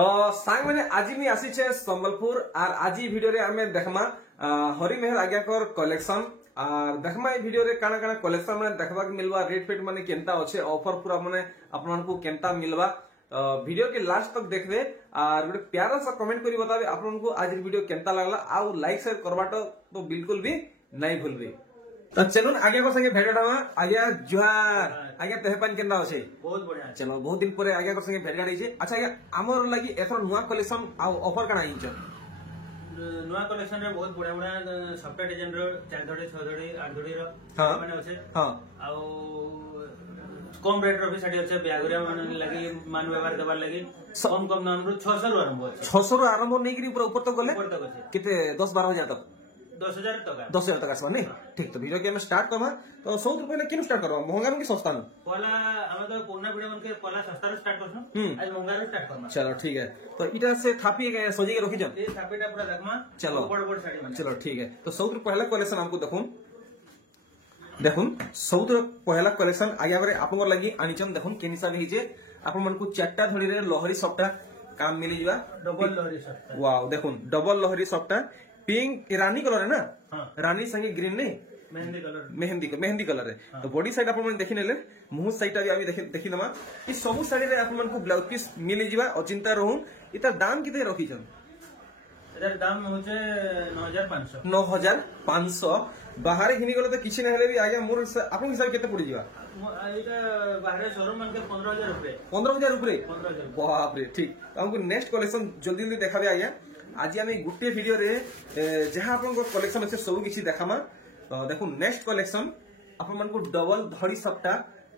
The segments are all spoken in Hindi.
तो सांग मैंने आज मी आसी छे संबलपुर और आज वीडियो रे आमे देखमा हरिमेहर आज्ञाकर कलेक्शन और देखमा वीडियो रे काना काना कलेक्शन माने देखबा के मिलवा रेट फेट माने केनता अच्छे ऑफर पूरा माने आपन को केनता मिलवा वीडियो के लास्ट तक देखबे और गोटे प्यारा सा कमेंट करी बताबे आपन को आज वीडियो केनता लागला आ लाइक शेयर करबाटो तो बिल्कुल भी नहीं भूलबे। तो चलो आगे को संगे भेट गामा आज्ञा जुहार आज्ञा तेहपान केनता अछि बहुत बढ़िया। चलो बहुत दिन परे आज्ञा को संगे भेट गाड़ी छे। अच्छा आज्ञा हमर लागि एथर नुवा कलेक्शन आ ऑफर काना हिंच नुआ कलेक्शन रे बहुत बढ़िया बढ़िया सफ्टवेयर डिजाइन रो 4 धड़ी 6 धड़ी 8 धड़ी रो हाँ। माने अछि हां आ कम रेट रो भी साडी अछि ब्यागरिया माने लागि मान व्यवहार देबार लागि कम कम दाम रो 600 रो आरंभ अछि 600 रो आरंभ नै करी ऊपर तक गले ऊपर तक अछि किते 10-12 हजार तक 10000 तक 10,000 तक आसबा नहीं ठीक। तो वीडियो के हम स्टार्ट करमा तो 100 रुपए ने केन स्टार्ट करवा महंगा कि सस्ता न पहला हम तो पुराना वीडियो मन के पहला सस्ता रो स्टार्ट करछन आज महंगा रो स्टार्ट करना। चलो ठीक है। तो इटा से थापी के सजी के रखी जन ए थापेटा पूरा देखमा चलो बड़ बड़ साडी माने चलो ठीक है। तो 100 रुपए पहला कलेक्शन हमको देखूं देखुन 100 रुपए पहला कलेक्शन आगे बारे आपन लागि आनिचन देखुन केन हिसाब हे जे आपन मन को चारटा धड़ी रे लहरी सबटा काम मिली जीवा डबल लहरी सफ्टा वाओ देखुन डबल लहरी सबटा पिंक रानी कलर है ना हां रानी संगे ग्रीन नहीं मेहंदी कलर है। तो बॉडी साइड अपन देखि नेले मुंह साइड भी आमी देखि दमा ई सब साइड रे अपन को ब्लाउज पीस मिली जीवा अचिंता रहू इता दाम किते रखी छन एकर दाम होचे 9500 बाहर हिनी गलो तो किछि न हेले भी आगे मोर अपन हिसाब केते पड़ी जीवा एटा बाहर शोरूम मन के 15000 रुपए 15000 रुपए 15000 बाप रे ठीक। तो हमको नेक्स्ट कलेक्शन जल्दी जल्दी देखाबे आज्ञा आज आम गोटे वीडियो रे जहां अपन कलेक्शन अच्छे सब किसी देखामा। तो देखो नेक्स्ट कलेक्शन अपन मन को डबल धड़ी सबटा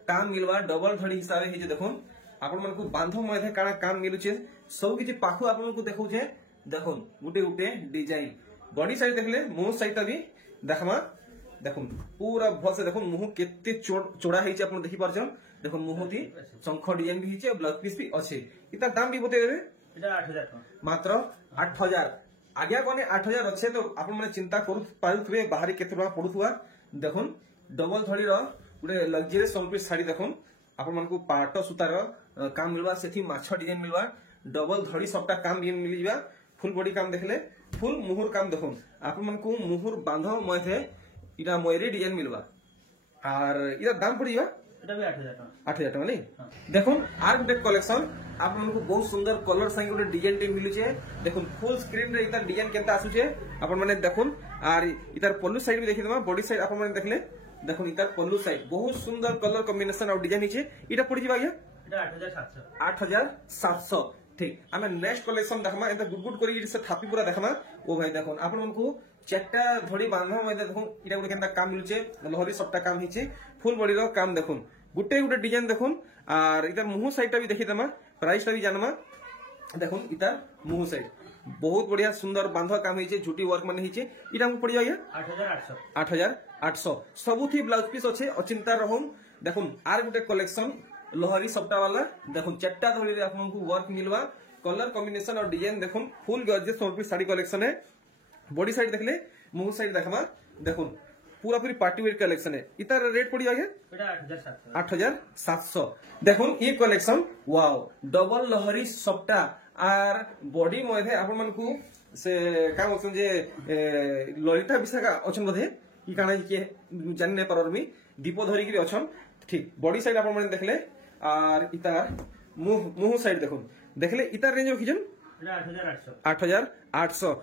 काम मिलवा डबल धड़ी हिसाब हे जे देखो अपन मन को बांधो मध्ये काना काम मिलुचे सब किछि पाखु अपन को देखौ छे देखो गुटे गुटे डिजाइन बॉडी साइड देखले मुंह साइड भी देखमा देखो पूरा भल से देखो मुंह केते चोड़ा हेचे अपन देखि परछन देखो मुंह ती शंख डिजाइन भी हेचे ब्लाउज पीस भी अच्छे इता दाम भी बते देबे एटा 8000 टका मात्र 8000 आज्ञा कोने 8000 अच्छे। तो आपण माने चिंता करू पारुथबे बाहरी केते टका पडुथुवा देखुन डबल धड़ी रो गुटे लग्जरियस समपीस साड़ी देखुन आपण मन को पाट सुतार काम मिलवा सेठी माछ डिजाइन मिलवा डबल धड़ी सबटा काम मिल जीवा फुल बॉडी काम देखले फुल मुहुर काम देखुन आपण मन को मुहुर बांधो मथे इटा मयरी डिजाइन मिलवा और इटा दाम पड़ीवा एटा भी 8000 टका 8000 टका नहीं देखुन आर गुटे कलेक्शन आप मन को बहुत सुंदर कलर संगे गोटे डिजाइन टे मिलुचे देखुन फुल स्क्रीन रे इतार डिजाइन केनता आसुचे आपण माने देखुन और इतार पल्लू साइड भी देखि दमा बॉडी साइड आपण माने देखले देखुन इतार पल्लू साइड बहुत सुंदर कलर कॉम्बिनेशन और डिजाइन हिचे इटा पड़ी जीवा गया एटा 8700 ठीक। आमे नेक्स्ट कलेक्शन देखमा एता गुड गुड करी से थापी पूरा देखमा ओ भाई देखुन आपण मन को चारटा धड़ी बांधा मध्ये देखुन इटा गुटे केनता काम मिलुचे लहरी सबटा काम हिचे फुल बॉडी रो काम देखुन गुटे गुटे डिजाइन देखुन और इधर मुंह साइड भी देखि दमा प्राइस भी जानमा देखुन इधर मुंह साइड बहुत बढ़िया सुंदर बांधवा काम हिचे झुटी वर्क माने हिचे इटा हमको पड़ी जाय 8800 सबुथी ब्लाउज पीस अच्छे अचिंता रहम देखुन आर गुटे कलेक्शन लहरी सप्ता वाला देखुन चारटा धड़ी रे आपन को वर्क मिलवा कलर कॉम्बिनेशन और डिजाइन देखुन फुल गॉर्जियस समपीस साड़ी कलेक्शन है बॉडी साइड देखले मुंह साइड देखमा देखुन पूरा पूरी पार्टी वेयर कलेक्शन है इतार रेट पड़ी आगे 8700 देखुन ये कलेक्शन वाओ डबल लहरी सप्ता आर बॉडी मध्ये आपण मन को से का बोलछन जे ललिता विशाखा अछन बधे ई काना के जानि नै पररमी दीप धरी के अछन ठीक। बॉडी साइड आपण मन देखले आर इतार मुंह साइड देखुन देखले इतार रेंज रखिजन 8800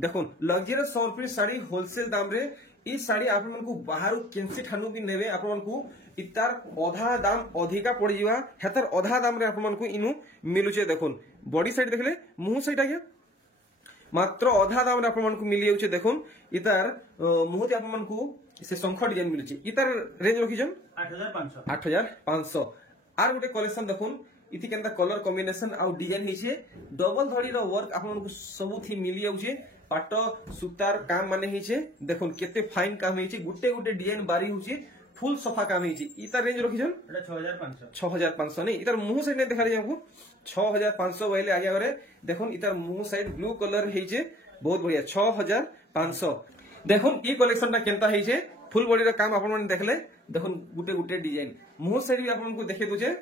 देखुन लग्जरियस समपीस साड़ी होलसेल दाम रे ई साड़ी आप मन को बाहर केंसी ठानु भी नेबे आप मन को इतार आधा दाम अधिका पड़ी जीवा हेतर आधा दाम रे आप मन को इनु मिलुचे देखुन बॉडी साइड देखले मुंह साइड आ गया मात्र आधा दाम रे आप मन को मिली जाउचे देखुन इतार मुंह ते आप मन को से शंख design मिलुचे इतार range रखिजन 8500 are Gute collection देखुन इति केनता कलर कॉम्बिनेशन आ डिजाइन हिचे डबल धड़ी रो वर्क आप मन को सबुथी मिली जाउचे पाट सुतार काम माने हिचे देखुन केते फाइन काम हिचे गुटे गुटे डिजाइन बारी हुचे फुल सफा काम हिचे इता रेंज रखिजन एटा 6500 नहीं इतार मुंह साइड ने देखा रे हमको 6500 वाले आगे बारे देखुन इतार मुंह साइड ब्लू कलर हिचे बहुत बढ़िया 6500 देखुन ई कलेक्शन ता केनता हिचे फुल बॉडी रो काम आपण मन देखले देखुन गुटे गुटे डिजाइन मुंह साइड भी आपण को देखे दुचे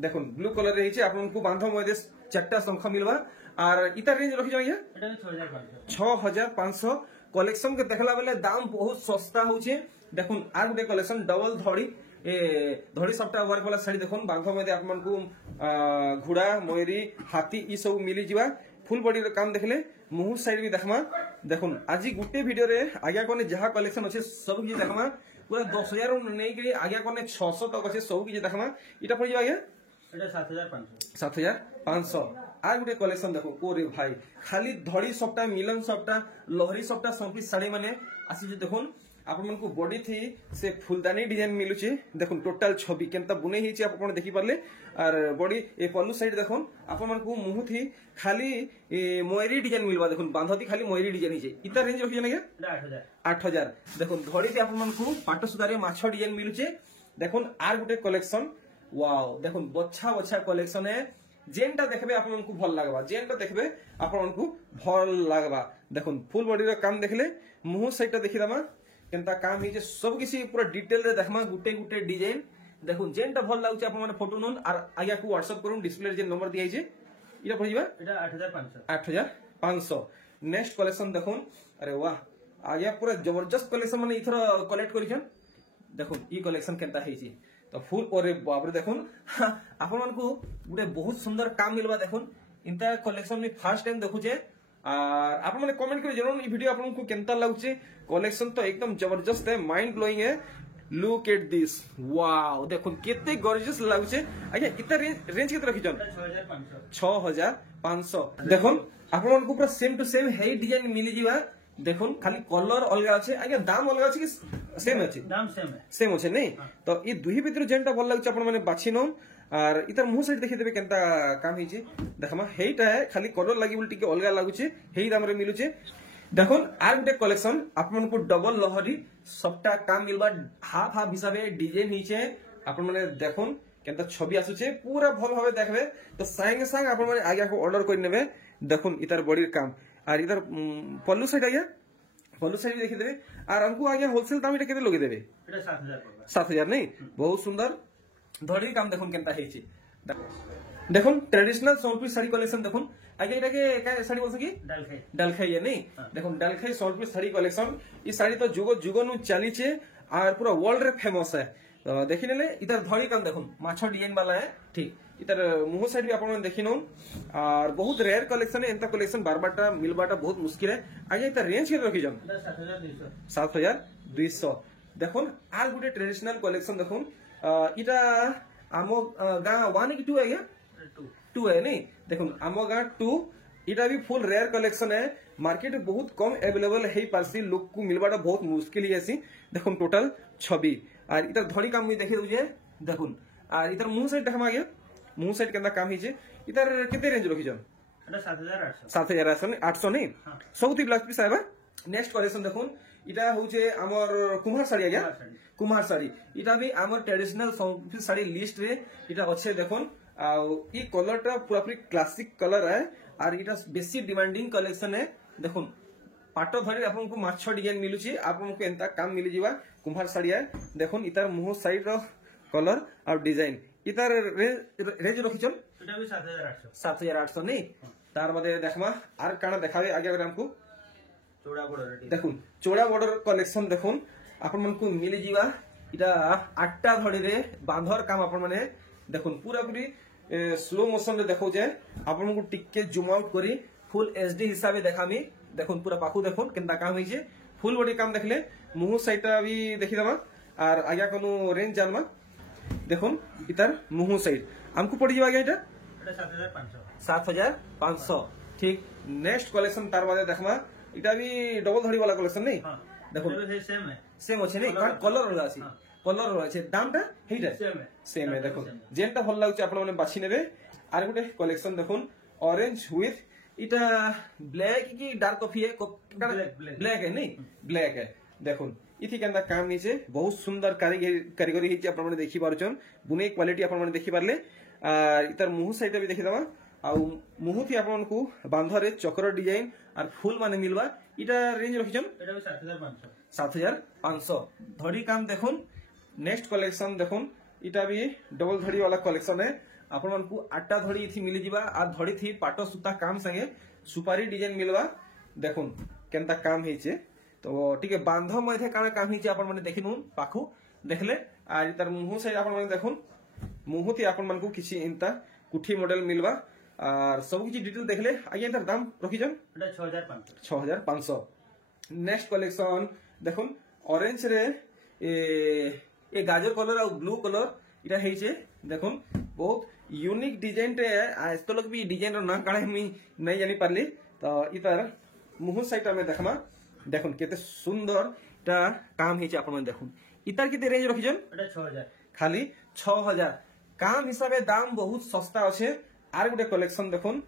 देखुन ब्लू कलर रे हिचे आपण को बांधो मध्ये चारटा शंख मिलवा और इतार रेंज रखी जाइए এটা 6500 6500 कलेक्शन के देखला बेले दाम बहुत सस्ता होचे देखुन आर गुटे कलेक्शन डबल धड़ी धड़ी सबटा वर्क वाला शाड़ी देखुन बांध में आपन को घोड़ा मयूरी हाथी ई सब मिली जिवा फुल बॉडी रो काम देखले मुंह साइड भी देखमा देखुन आज गुटे वीडियो रे आगे कोने जहा कलेक्शन अच्छे सब किछ देखमा पूरा 10000 नहीं कि आगे कोने 600 तक अच्छे सब किछ देखमा इटा पड़ जाए এটা 7500 7500 आर गुटे कलेक्शन देखो ओरे भाई खाली धड़ी सबटा मिलन सबटा लहरी सबटा संपी साड़ी माने आसी देखुन आप मन को बॉडी थी से फुलदानी डिजाइन मिलुचे देखुन टोटल छवि केनता बुने हिचे आपण देखि परले और बॉडी ए पल्लू साइड देखुन आप मन को मुंह थी खाली मयूरी डिजाइन मिलवा देखुन बांधती खाली मयूरी डिजाइन हिचे इता रेंज रखि जने এটা 8000 देखुन धड़ी थी आप मन को पाट सुदारे माछो डिजाइन मिलुचे देखुन आर गुटे कलेक्शन वाओ देखुन बच्छा बच्छा कलेक्शन है जेनटा देखबे आप मन को भल लागबा जेनटा देखबे आप मन को भल लागबा देखुन फुल बॉडी रो काम देखले मुंह साइडटा देखि दमा केनता काम हिचे सब किसी पूरा डिटेल रे देखमा गुटे गुटे डिजाइन देखुन जेनटा भल लागुचे आप माने फोटो नोन और आगे को व्हाट्सएप करूं डिस्प्ले जे नंबर दिया हिचे इटा पड़िबा এটা 8500 8500 नेक्स्ट कलेक्शन देखुन अरे वाह आगे पूरा जबरदस्त कलेक्शन माने इथर कलेक्ट करिछन देखुन ई कलेक्शन केनता हिचे तो फुल और बाप रे देखुन आपण मन को गुटे बहुत सुंदर काम मिलबा देखुन इंता कलेक्शन में फर्स्ट टाइम देखुचे और आप मैंने कमेंट कर जरूर ये वीडियो आपको केनता लागुचे कलेक्शन तो एकदम जबरदस्त है माइंड ब्लोइंग है लुक एट दिस वाओ देखो केते गॉर्जियस लागुचे आज्ञा इतना रेंज केते रखिछन 6500 देखुन आपण मन को पूरा सेम टू सेम हेई डिजाइन मिली जीवा देखुन खाली कलर अलग अछि आज्ञा दाम अलग अछि कि सेम अछि দাম সেম है सेम अछि नहीं तो ई दुही भीतर जेनटा भल लागुचे आपण माने बाछि नोन और इतर मुंह साइड देखि देबे केनता काम हिचे देखमा हेइटा है खाली कलर लागि बोल टिके अलगा लागुचे हेइ दाम रे मिलुचे देखुन आर गुटे कलेक्शन आपन को डबल लहरी सबटा काम मिलबा हाफ हाफ हिसाबे डिजाइन नीचे आपन माने देखुन केनता छवि आसुचे पूरा भल भाबे देखबे तो संगे संग आपन माने आगे को ऑर्डर कर नेबे देखुन इतर बॉडी काम और इधर पल्लू साइड आगे पल्लू साइड देखि देबे और हमको आगे होलसेल दाम इटा केते लगे देबे এটা 7000 পড়বে 7000 नहीं बहुत सुंदर धड़ी काम देखुन केनता हेछि देखुन ट्रेडिशनल सोलपी साड़ी कलेक्शन देखुन आगे एटा के का साड़ी बोल सकी ডালখাই डालखाई है नहीं देखुन डालखाई सोलपी साड़ी कलेक्शन ई साड़ी तो जुगो जुगो नु चलीचे और पूरा वर्ल्ड रे फेमस है तो देखि नेले इधर धड़ी काम देखुन माछो डिजाइन वाला है ठीक इधर मुंह साइड भी आपण देखिनो और बहुत रेयर कलेक्शन है एंता कलेक्शन बारबाटा मिलबाटा बहुत मुश्किल है आगे इधर रेंज के रखि जन এটা 7200 7200 देखुन आर गुटे ट्रेडिशनल कलेक्शन देखुन इटा आमो गां 1 की 2 है क्या 2 है नहीं देखुन आमो गां 2 इटा भी फुल रेयर कलेक्शन है मार्केट में बहुत कम अवेलेबल है पारसी लोग को मिलबाटा बहुत मुश्किल ही ऐसी देखुन टोटल 26 और इधर धड़ी काम भी देखि दउजे देखुन और इधर मुंह साइड देखमा गया मुंह साइड केनता काम हिचे इधर केते रेंज रखि जन এটা 7800 7800 नहीं सौथी ब्लाउज पीस आबा नेक्स्ट कलेक्शन देखुन इटा होचे हमर कुम्हार साड़ी आ गया कुम्हार साड़ी इटा भी हमर ट्रेडिशनल साड़ी लिस्ट रे इटा अच्छे देखुन आ ई कलरटा पूरा पूरी क्लासिक कलर है और इटा बेसी डिमांडिंग कलेक्शन है देखुन पाटो धरी आपन को माछो डिजाइन मिलुची आपन को एंता काम मिली जीवा कुम्हार साड़ी है देखुन इतार मुंह साइड रो कलर और डिजाइन इतार रेंज रखिचन এটা भी 7800 7800 नहीं तार मधे देखमा आर काना देखावे आगे हमको চৌড়া বড় রেডি देखुन चौड़ा बॉर्डर कलेक्शन देखुन आपन मन को मिली जीवा इटा आठटा धड़ी रे बांधर काम आपन माने देखुन पूरा पूरी स्लो मोशन रे देखौ जे आपन को टिके जूम आउट करी फुल एचडी हिसाबे देखामी देखुन पूरा पाखु देखुन केनता काम होइजे फुल बॉडी काम देखले मुंह साइडटा भी देखि दमा और आगे कोनो रेंज जानमा देखुन इतार मुंह साइड हमको पड़ जीवा आगे इटा এটা 7500 7500 ठीक नेक्स्ट कलेक्शन तार बादे देखमा इटा भी डबल धड़ी वाला कलेक्शन नहीं हां देखो এটা भी সেম है सेम अच्छे नहीं कारण कलर अलग आसी कलर अलग আছে দামটা হেইটা সেম है দেখুন যেনটা ভাল লাগছে আপন মানে বাছি নেবে আর গোটে কালেকশন দেখুন ऑरेंज উইথ এটা ব্ল্যাক কি ডার্ক কফি है ब्लैक है नहीं ब्लैक है देखुन इथि केनता काम नीचे बहुत सुंदर कारीगरी हिची आपण माने देखि पारुछन बुने क्वालिटी आपण माने देखि पारले इतर मुंह साइड भी देखि दमा आ मुंह थी आपण को बांधरे चक्र डिजाइन और फुल माने मिलवा इटा रेंज रखिछन এটা भी 7500 7500 धड़ी काम देखुन नेक्स्ट कलेक्शन देखुन इटा भी डबल धड़ी वाला कलेक्शन है आपण मानकू 8टा धड़ी इथि मिली जिबा आ धड़ी थी पाटो सूता काम संगे सुपारी डिजाइन मिलवा देखुन केनता काम हेचे तो टिके बांध मध्ये काना काम हेचे आपण माने देखिनु पाखु देखले आ तार मुंह से आपण माने देखुन मुंह थी आपण मानकू किछि इंता कुठी मॉडल मिलवा और सब किछि डिटेल देखले आगे तार दाम रखिजन এটা 6500 6500 नेक्स्ट कलेक्शन देखुन ऑरेंज रे ए गाजर कलर और ब्लू कलर इटा हेचे देखुन बहुत यूनिक डिजाइन रे आज तक भी डिजाइन रो ना काळे मी नहीं जानि पारली तो इतार मुह साइड में देखमा देखुन केते सुंदर ता काम हेचे आपण देखुन इतार केते रेंज रखिजन এটা 6000 खाली 6000 काम हिसाबे दाम बहुत सस्ता अच्छे आर गुटे कलेक्शन देखुन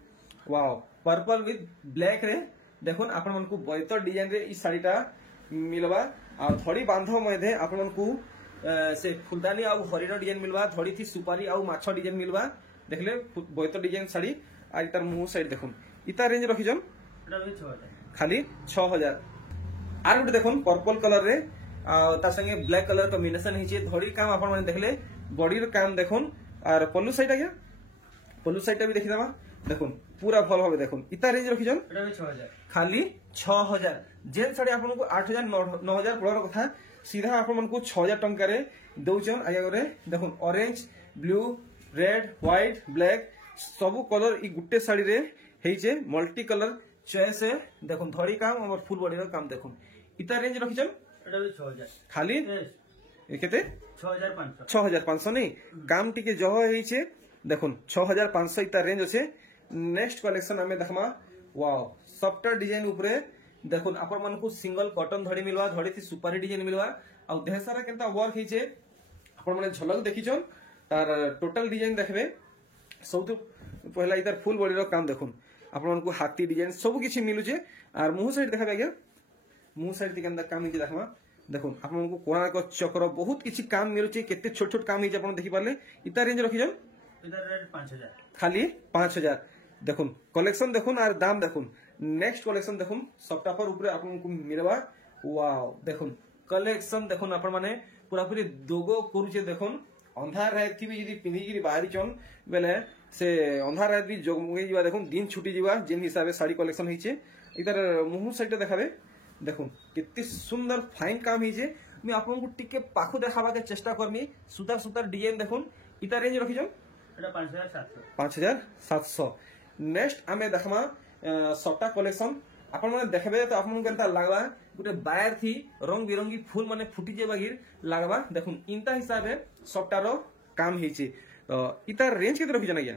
वाओ पर्पल विथ ब्लैक रे देखुन आपण मानकू बैतर डिजाइन रे ई साड़ीटा मिलवा आ धड़ी बांध मध्ये आपण मानकू से फुलदानी आ हरिण डिजाइन मिलवा धड़ी थी सुपारी आ माछ डिजाइन मिलवा देखले बैतर डिजाइन साड़ी आ इतार मुंह साइड देखुन इता रेंज रखिजन এটা भी 6000 खाली 6000 आर गुटे देखुन पर्पल कलर रे आ ता संगे ब्लैक कलर कॉम्बिनेशन हिचे धड़ी काम आपण माने देखले बॉडी रो काम देखुन और पल्लू साइड आगे पल्लू साइड भी देखि दमा देखुन पूरा भल भाबे देखुन इता रेंज रखिजन এটা भी 6000 खाली 6000 जेन साड़ी आपन को 8000 9000 पड़र कथा सीधा आपन को 6000 टंका रे दउचन आगे रे देखुन orange blue red white black सब कलर ई गुटे साड़ी रे हेइजे मल्टी कलर चॉइस है देखुन धड़ी काम और फुल बॉडी रो काम देखुन इता रेंज रखिजन এটা भी 6000 खाली ए केते 6500 6500 नहीं काम टिके जह हेइचे देखुन 6500 इता रेंज আছে नेक्स्ट कलेक्शन हमें देखमा वाओ सॉफ्टवेयर डिजाइन ऊपरे देखुन आपण मन को सिंगल कॉटन धड़ी मिलवा धड़ी थी सुपारी डिजाइन मिलवा आ देह सारा केनता वर्क हिचे आपण माने झलक देखिछन तार टोटल डिजाइन देखबे सबतो पहला इधर फुल बॉडी रो काम देखुन आपण मन को हाथी डिजाइन सब किछि मिलुचे और मुंह साइड देखाबे आगे मुंह साइड ती केनता काम हिचे देखमा देखुन आपण मन को कोणार्क चक्र बहुत किछि काम मिलुचे केते छोट छोट काम हिचे आपण देखि पारले इता रेंज रखिजन इधर रेट 5000 खाली 5000 देखुन कलेक्शन देखुन और दाम देखुन नेक्स्ट कलेक्शन देखुन सबटा पर ऊपर आपको मिलवा वाओ देखुन कलेक्शन देखुन आपण माने पूरा पूरी दोगो करूचे देखुन अंधार रात की भी यदि पिंधी गिरी बाहरी चन बेले से अंधार रात भी जगमगे जीवा देखुन दिन छुटी जीवा जेन हिसाबे साड़ी कलेक्शन हिचे इधर मुंह साइड देखाबे देखुन कितनी सुंदर फाइन काम हिचे मैं आपन को टिके पाखु देखाबा के चेष्टा करमी सुतार सुतार डिजाइन देखुन इता रेंज रखिजन এটা 5700 5700 नेक्स्ट आमे देखमा सप्ता कलेक्शन आपण माने देखबे तो आपण केनता लागबा गुटे बायर थी रंग बिरंगी फूल माने फुटी जे बागिर लागबा देखुन इंता हिसाबे सप्तारो काम हिची तो इतार रेंज केते रखि जाना गया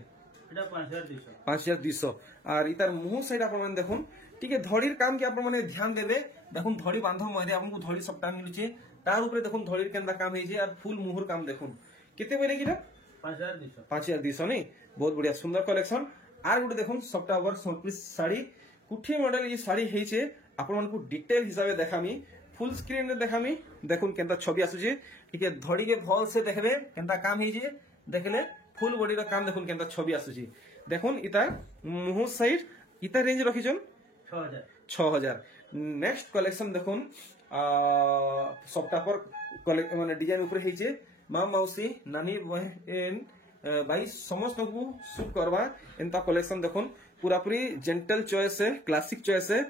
এটা 5200 5200 और इतार मुंह साइड आपण माने देखुन टिके धड़ीर काम के आपण माने ध्यान देबे देखुन धड़ी बांधो मध्ये आपण को धड़ी सप्ता मिलुचे तार ऊपर देखुन धड़ीर केनता काम हिची और फूल मुहर काम देखुन केते बेले किरा 5200 नहीं बहुत बढ़िया सुंदर कलेक्शन आर गुटे देखुन सप्ता ओवर संपीस साड़ी कुठी मॉडल ये साड़ी हेचे आपण मन को डिटेल हिसाबे देखामी फुल स्क्रीन रे देखामी देखुन केनता छवि आसुचे ठीक है धड़ी के भल से देखबे केनता काम हेचे देखले फुल बॉडी रो काम देखुन केनता छवि आसुचे देखुन इता मुंह साइड इता रेंज रखिजन 6000 नेक्स्ट कलेक्शन देखुन सप्ता पर माने डिजाइन ऊपर हेचे माँ मौसी नानी बहन भाई समस्त को सूट करवा एंता कलेक्शन देखुन पूरा पूरी जेंटल चॉइस है क्लासिक चॉइस है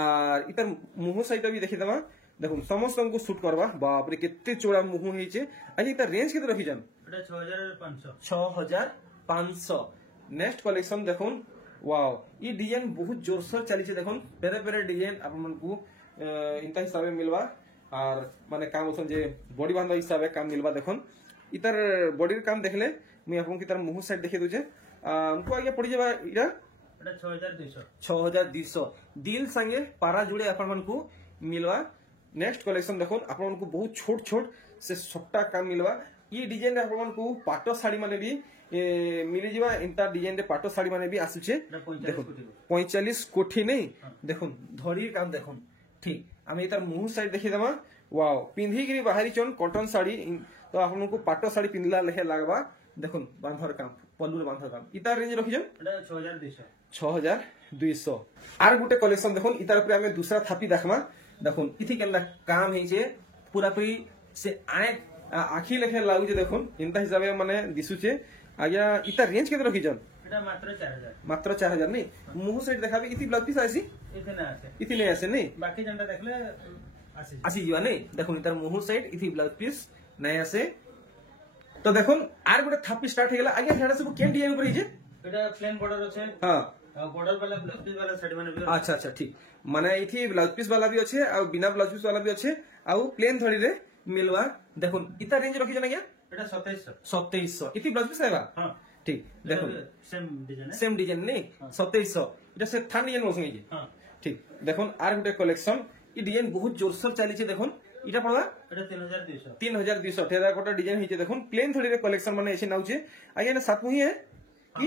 और इतर मुंह साइड भी देखि दमा देखुन समस्त को सूट करवा बाप रे केते चोड़ा मुंह हेचे अनि इतर रेंज केते रखि जान এটা 6500 6500 नेक्स्ट कलेक्शन देखुन वाओ ई डिजाइन बहुत जोर से चली छे देखुन पेरे पेरे डिजाइन आप मन को इंता हिसाबे मिलवा और माने काम होसन जे बॉडी बांधा हिसाबे काम मिलवा देखुन इतर बॉडी काम देखले मैं आपन की तरह मुंह साइड देखि दोजे हमको आगे पड़ी जाबा इरा এটা 6200 6200 दिल संगे पारा जुड़े अपन मन को मिलवा नेक्स्ट कलेक्शन देखुन अपन मन को बहुत छोट छोट से सप्ता काम मिलवा ये डिजाइन रे अपन मन को पाटो साड़ी माने भी मिली जीवा इंता डिजाइन रे पाटो साड़ी माने भी आसुचे देखुन 45 कोठी नहीं देखुन धड़ी काम देखुन ठीक आम इतार मुंह साइड देखि दमा वाओ पिंधी गिरी बाहरी चन कॉटन साड़ी तो आपन को पाटो साड़ी पिनला लेहे लागबा देखुन बांधर काम पल्लू बांधर काम इतार रेंज रखिजन এটা 6200 6200 आर गुटे कलेक्शन देखुन इतार ऊपर हमें दूसरा थापी देखमा देखुन इथि केनला काम हेचे पूरा पूरी से आए आखी लेखे लागुचे देखुन इंता हिसाबे माने दिसुचे आज्ञा इता रेंज केते रखिजन এটা মাত্র 4000 मात्र 4000 नहीं मुह साइड देखाबे इति ब्लाउज पीस आसी এতে না আছে इति नहीं आसे नहीं বাকি জনটা দেখলে আসি आसी जीवा नहीं देखो इतार मुह साइड इति ब्लाउज पीस नहीं आसे तो देखो आर गोटे थापी स्टार्ट हेगला आज्ञा हेडा सब केन डिजाइन ऊपर हिजे এটা প্লেন বর্ডার আছে हां बॉर्डर वाला ब्लाउज पीस वाला साड़ी माने भी अच्छा अच्छा ठीक माने इथि ब्लाउज पीस वाला भी अच्छे आ बिना ब्लाउज पीस वाला भी अच्छे आ प्लेन धड़ी रे मिलवा देखो इता रेंज रखि जन आज्ञा এটা 2700 2700 इति ब्लाउज पीस आइबा हां ठीक देखो सेम डिजाइन नहीं 2700 এটা সে থান ডিজাइन বসে গেছে हां ठीक देखो are Gute collection E design बहुत जोरसोर चली छे देखो इटा पड़वा এটা 3200 3200 टेराकोटा डिजाइन हिचे देखो प्लेन थोड़ी रे कलेक्शन माने ऐसे नाउचे आगे ना सात मुही है कि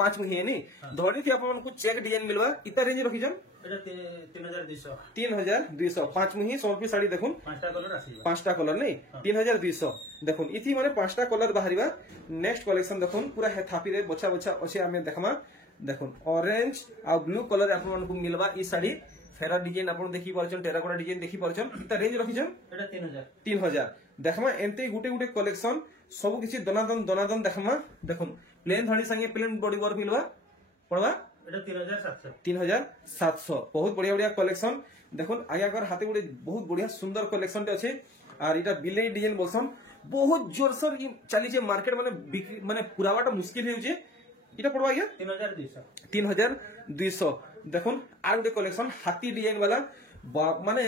पांच मुही है नहीं धोड़ी थी अपन को चेक डिजाइन मिलवा इता रेंज रखी जन এটা 3200 3200 पांच मुही सोलपी साड़ी देखो পাঁচটা কলর আসিবা पांचटा कलर नहीं 3200 देखो इथि माने पांचटा कलर बाहरिबा नेक्स्ट कलेक्शन देखो पूरा हे थापी रे बछा बछा अछि हमें देखमा देखो ऑरेंज आ ब्लू कलर अपन को मिलवा ई साड़ी फेरा डिजाइन अपन देखि परछन टेराकोटा डिजाइन देखि परछन इता रेंज रखि जन এটা 3000 3000 देखमा एंते गुटे गुटे कलेक्शन सब किछि दनादन देखमा देखो प्लेन धड़ी संगे प्लेन बॉडी वर्क मिलवा पड़वा এটা 3700 3700 बहुत बढ़िया बढ़िया कलेक्शन देखो आगे अगर हाथे गुटे बहुत बढ़िया सुंदर कलेक्शन टे अच्छे और इटा बिलेई डिजाइन बोलसन बहुत जोरसोर चली छे मार्केट माने पुरावाटा मुश्किल हे जे इटा पड़वा गया 3200 देखो आर गुटे कलेक्शन हाथी डिजाइन वाला माने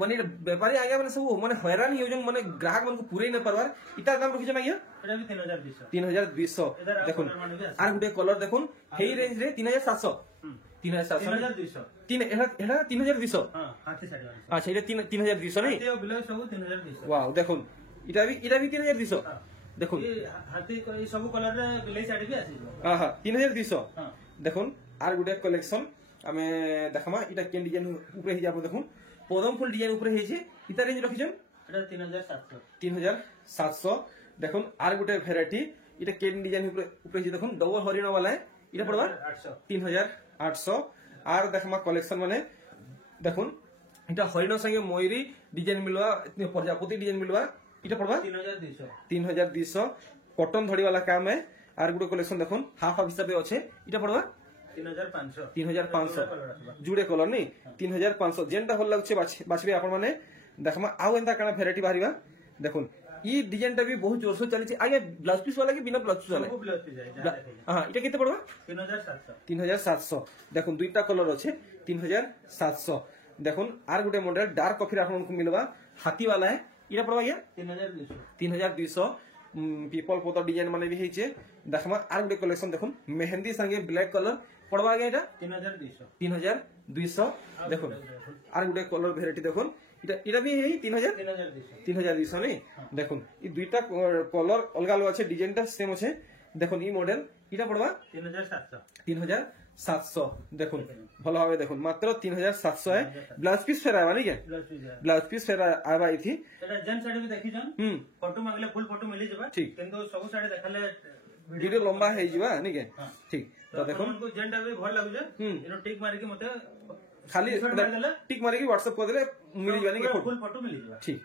माने व्यापारी आगे माने सब माने हैरान ही होजन माने ग्राहक मन को पूरे न परवार इटा दाम रखि जन आगे এটা भी 3200 3200 देखो आर गुटे कलर देखो हेई रेंज रे 3700 3200 3200 हां हाथी साड़ी वाला अच्छा इटा 3200 नहीं ये ब्लाउज सब 3200 वाओ देखो इटा भी 3200 देखो ये हाथी ये सब कलर रे बिलाई साड़ी भी आसीबो हां हां 3200 हां देखो आर गुटे कलेक्शन हमें देखमा इटा केन डिजाइन ऊपर हे जाबो देखो पदम फुल डिजाइन ऊपर हे छे इटा रेंज रखिजन এটা 3700 3700 देखो आर गुटे वैरायटी इटा केन डिजाइन ऊपर हे देखो डबल हरिण वाला है इटा पड़वा 800 3800 आर देखमा कलेक्शन माने देखो इटा हरिण संगे मयूरी डिजाइन मिलवा इतने प्रजापति डिजाइन मिलवा इटा पड़वा 3200 कॉटन धड़ी वाला काम है आर गुटे कलेक्शन देखो हाफ हाफ हिसाब से अच्छे इटा पड़वा 3500 जुड़े कलर नहीं 3500 जेनटा भल लागछे बाछबे आपण माने देखमा आउ एंता काना वैरायटी बाहरिबा देखो ई डिजाइन टा भी बहुत जोर से चली छे आगे ब्लाउज पीस वाला की बिना ब्लाउज पीस वाला सब ब्लाउज पीस है हां इटा केते पड़वा 3700 देखो दुईटा कलर अच्छे 3700 देखो are Gute model dark coffee आपन को मिलवा हाथी वाला है इटा पड़वा गया 3200 पीपल पोता डिजाइन माने भी हेचे देखमा आर गुटे कलेक्शन देखो मेहंदी संगे ब्लैक कलर पड़वा गया इटा 3200 देखो आर गुटे कलर वैरायटी देखो इटा भी है 3200 नहीं देखो ई दुईटा कलर अलग अलग আছে ডিজাইনটা সেম আছে দেখো এই মডেল এটা পড়বা 3700 দেখুন ভালো হবে দেখুন মাত্র 3700 है ब्लाउज पीस फेरा आवा नहीं के ब्लाउज पीस फेरा आवा इथि এটা জেন সাইড भी देखी जन फोटो मांगले फुल फोटो मिली जबा ठीक किंतु सब साइड देखाले वीडियो लंबा है जीवा नहीं के ठीक तो देखो उनको जेनटा भी भल लागु जे इनो टिक मारी के मते खाली टिक मारी के व्हाट्सएप कर देले मिली जानी के फुल फोटो मिली जबा ठीक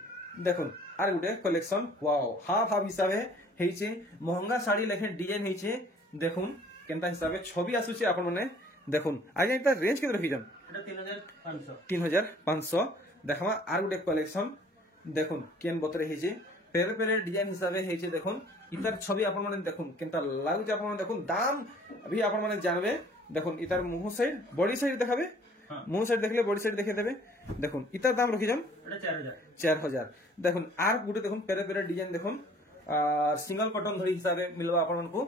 देखो are Gute collection wow half half हिसाब हेइचे महंगा साड़ी लेखे डिजाइन हेइचे देखुन केनता हिसाब छवि आसुचे आपण माने देखुन आगे इता रेंज के रखि जन এটা 3500 देखमा आर गुटे कलेक्शन देखुन केन बतरे हेइचे पेरे पेरे डिजाइन हिसाब हेइचे देखुन इतार छवि आपण माने देखुन केनता लागु जे आपण माने देखुन दाम अभी आपण माने जानबे देखुन इतार मुंह साइड बॉडी साइड देखाबे मुंह साइड देखले बॉडी साइड देखे देबे देखुन इतार दाम रखि जन এটা 4000 देखुन आर गुटे देखुन पेरे पेरे डिजाइन देखुन और सिंगल कॉटन धड़ी हिसाब मिलवा आपण को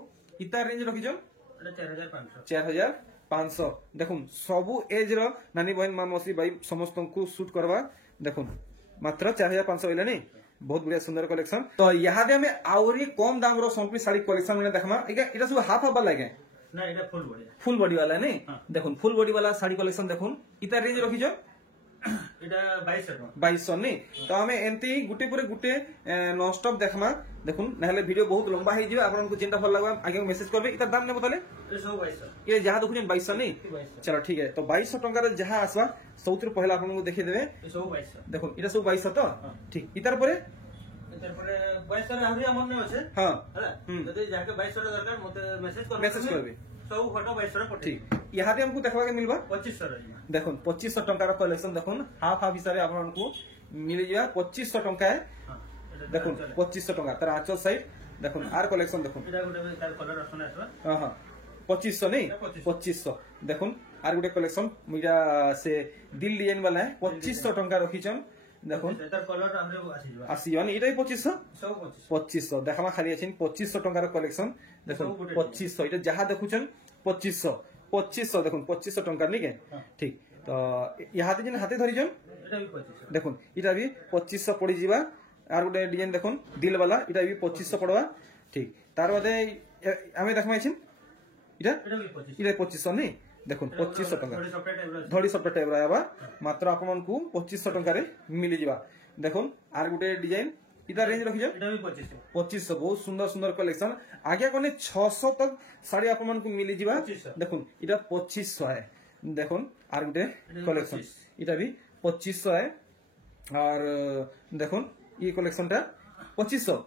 इतार रेंज रखि जन এটা 4500 4500 देखुन सबु एज रो नानी बहन मा मौसी भाई समस्त को शूट करवा देखुन मात्र 4500 होइला नहीं बहुत बढ़िया सुंदर कलेक्शन तो यहाँ दे हमें आउरी कम दाम रो संपी साड़ी कलेक्शन में देखमा एटा सब हाफ हाफ लागे ना এটা फुल बॉडी वाला नहीं देखुन फुल बॉडी वाला साड़ी कलेक्शन देखुन इता रेंज रखि जो এটা 2200 2200 नहीं तो हमें एंती गुटे पुरे गुटे नॉन स्टॉप देखमा देखुन नहले वीडियो बहुत लंबा हे जिवे आपन को जेंटा भल लागबा आगे मैसेज करबे इता दाम ने बताले ये सब 2200 ये जहां देखुन 2200 नहीं चलो ठीक है तो 2200 टंका रे जहां आसवा सौतिर पहला आपन को देखि देबे ये सब 2200 देखो इटा सब 2200 तो ठीक इतार परे তারপরে 2200 আহুরি আমার নে আছে হ্যাঁ হলা যদি যাকে 2200 দরকার মতে মেসেজ করবে মেসেজ করবে সব ফটো 2200 পঠেই ঠিক ইহাতে हमको देखवा के मिलबा 2500 রহিবা দেখুন 2500 टंकार कलेक्शन देखुन हाफ हाफ हिसाब रे आपनको मिल जा 2500 टंका है হ্যাঁ এটা দেখুন 2500 टंका तार आंचल साइड देखुन आर कलेक्शन देखुन এটা গুটে তার কালার অপশন আসবা हाँ हाँ 2500 नहीं 2500 देखुन आर गुटे कलेक्शन मुइरा से दिल डिजाइन वाला है 2500 टंका रखिछन देखुन তার কালার আমরে আসিবা आसीवन इटाई 2500 সব 2500 देखामा खाली आछिन 2500 टंकार कलेक्शन देखुन 2500 इटा जहा देखुछन 2500 देखुन 2500 टंकार नहीं के ठीक तो यहाँ जिन हाथे धरिछन এটা भी 2500 देखुन इटा भी 2500 पड़ी जीवा आर गुटे डिजाइन देखुन दिल वाला इटा भी 2500 पड़वा ठीक तार बादे आमे देखमा आछिन इटा এটা भी 2500 इटा 2500 नहीं देखुन 2500 टंका थोड़ी सॉफ्ट टाइप रो धड़ी सप्ताह टाइप रहा मात्र आपन को 2500 टंका रे मिली जीवा देखुन आर गुटे डिजाइन इटा रेंज रखिछ এটা भी 2500 2500 बहुत सुंदर सुंदर कलेक्शन आगे कोने 600 तक साड़ी आपन को मिली जीवा 2500 देखुन इटा 2500 है देखुन आर गुटे कलेक्शन इटा भी 2500 है और देखुन ये कलेक्शन टा 2500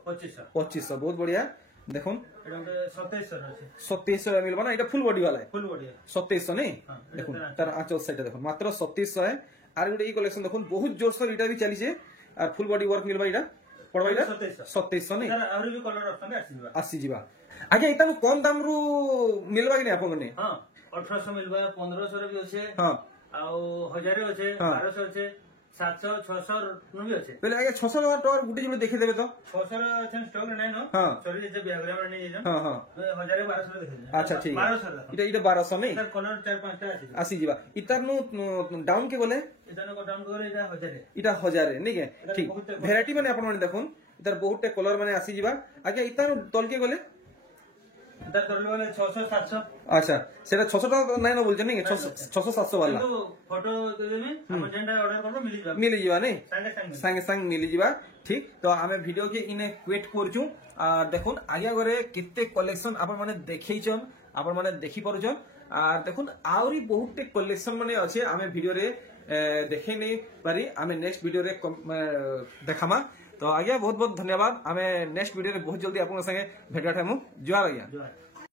2500 बहुत बढ़िया देखुन এটা গুটে 2700 আছে 2700 मिलबा ना इटा फुल बॉडी वाला है ফুল বডি 2700 नहीं हाँ, देखुन इटा तार आंचल साइड देखुन मात्र 2700 है आर गुटे ई कलेक्शन देखुन बहुत जोर से इटा भी चली छे और फुल बॉडी वर्क मिलबा इटा पड़बा इटा 2700 नहीं তার আহুরি भी कलर ऑप्शन আসিবা आसी जीवा आगे इता कम दाम रु मिलबा कि नहीं आपन ने हां 1800 मिलबा 1500 रे भी আছে हां ଆଉ 1000 ରେ আছে हाँ। 1200 আছে 700 600 नु भी আছে पहले आगे 600 टका गुटे जोड़े देखे देबे तो 600 रे আছে স্টক নাই ন हाँ। সরি যে বিয়াগ্রা মানে নিয়ে যান हां हां 1000 रे 1200 রে দেখে अच्छा ठीक है 1200 রে इटा इटा 1200 नहीं তার কলর 4 5 টা আছে आसी जीवा इतार नु डाउन के बोले এটা ন ডাউন করে এটা 1000 রে इटा 1000 है नहीं के ठीक बहुत टे- वैरायटी माने आपन माने देखुन इतार बहुत टे कलर माने आसी जीवा आगे इतार तल के बोले তার তরলে মানে 600 700 अच्छा সেটা 600 টাকা নাই না বলছেন নাকি 600 700 वाला কিন্তু ফটো দেবেনি আমরা যেটা অর্ডার করব মিলি যাবে मिली जीवा नहीं সাঙ্গে সাঙ্গে संगे संग मिली जीवा ठीक तो आमे वीडियो के इने क्वेट करछु और देखुन आगे गरे केते कलेक्शन आपन माने देखैछन आपन माने देखि परुछन और देखुन आउरी बहुत टे कलेक्शन माने अछि आमे वीडियो रे देखै नै पारी आमे नेक्स्ट वीडियो रे देखामा तो आगे बहुत बहुत धन्यवाद आमे नेक्स्ट वीडियो रे बहुत जल्दी आपन संगे भेटा ठेमु जुआर आज्ञा জয়